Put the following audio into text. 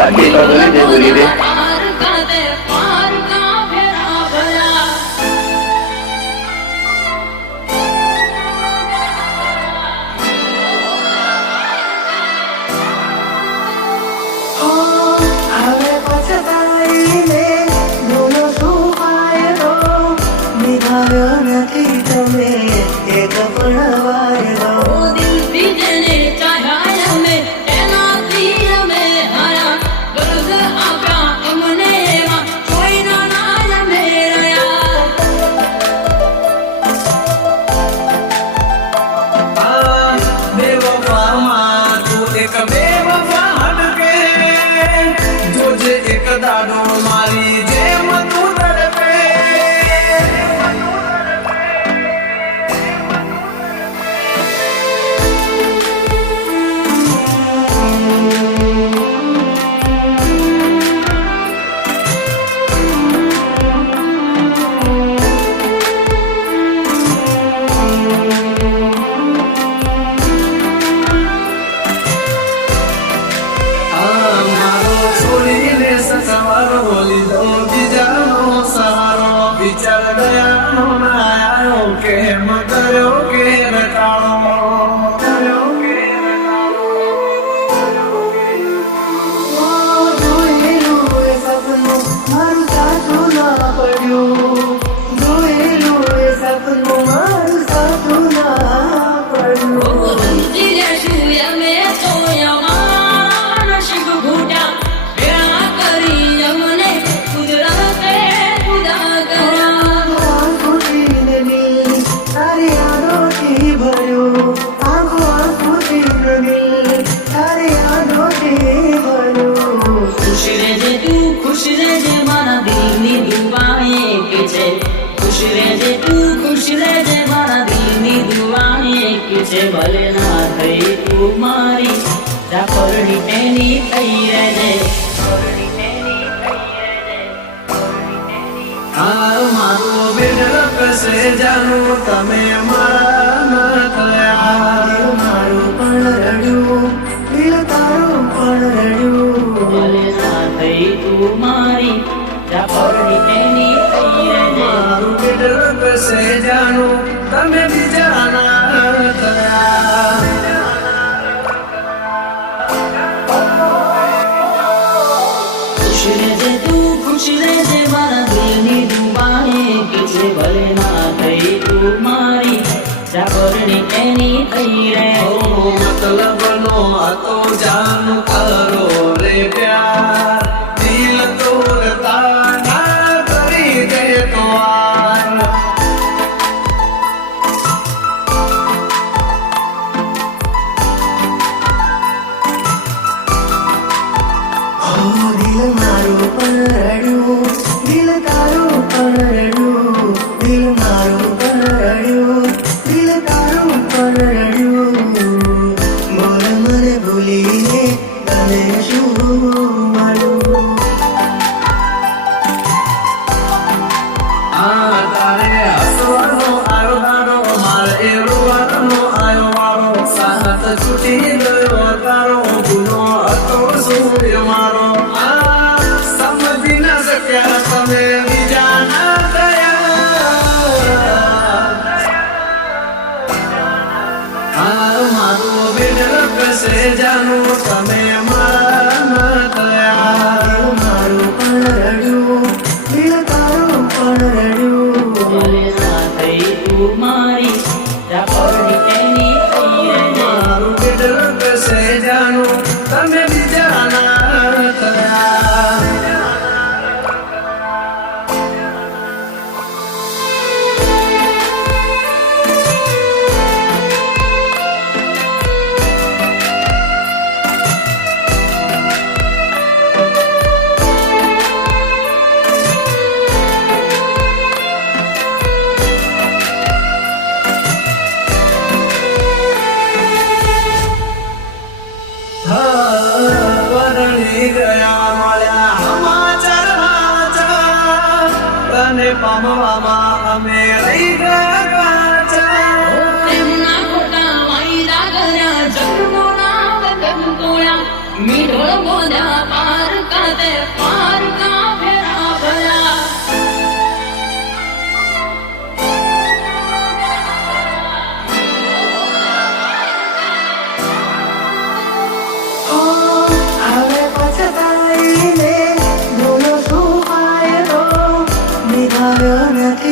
બાકી તો બોલી દે ભલે ના થઈ તું મારી રાખોડી એની થઈ રહેજે મારો બેડર કસે જાનું તમે મારા ન થયા મારું પણ રડ્યું દિલ તારું પણ રડ્યું ભલે ના થઈ તું મારી રાખોડી એની થઈ રહેજે મારું બેડર કસે જાનું તમે બીજાના મતલબ નો હતો જાન કરો રે પ્યાર દિલ તોડતા ના કરી દે તો દિલ મારું પણ રડ્યું દિલ તારું પણ રડ્યું દિલ મારું પણ રડ્યું દિલ તારું પણ રડ્યું બોલ મને ભૂલીને તને શું મળ્યું તારે હસવાનો આયો દાડો મારે રોવાનો આયો વારો સાથ છૂટી ગયો તારો ગુનો હતો સૂર્ય મારો સમજી ન શક્યા તમે બીજા ના થયા મારું બેડર કસે જાનું તમે મારા ન થયા મારું પણ રડ્યું દિલ તારું પણ રડ્યું ભલે ના થઈ તું મારી રાખોડી એની થઈ રહેજે મારું બેડર કસે જાનું તમે બીજા ના થયા ગયા મળ્યા સમાચાર તને પામવામાં અમે રહી ગયા પ્રેમના ખોટા વાયદા કર્યા જગનો ના વતન તોડ્યા મીઠોળ બોલ્યા પારકા તે પારકા ફેરા ભર્યા હવે પછતાઈને બોલો શું ફાયદો નિભાવ્યો નથી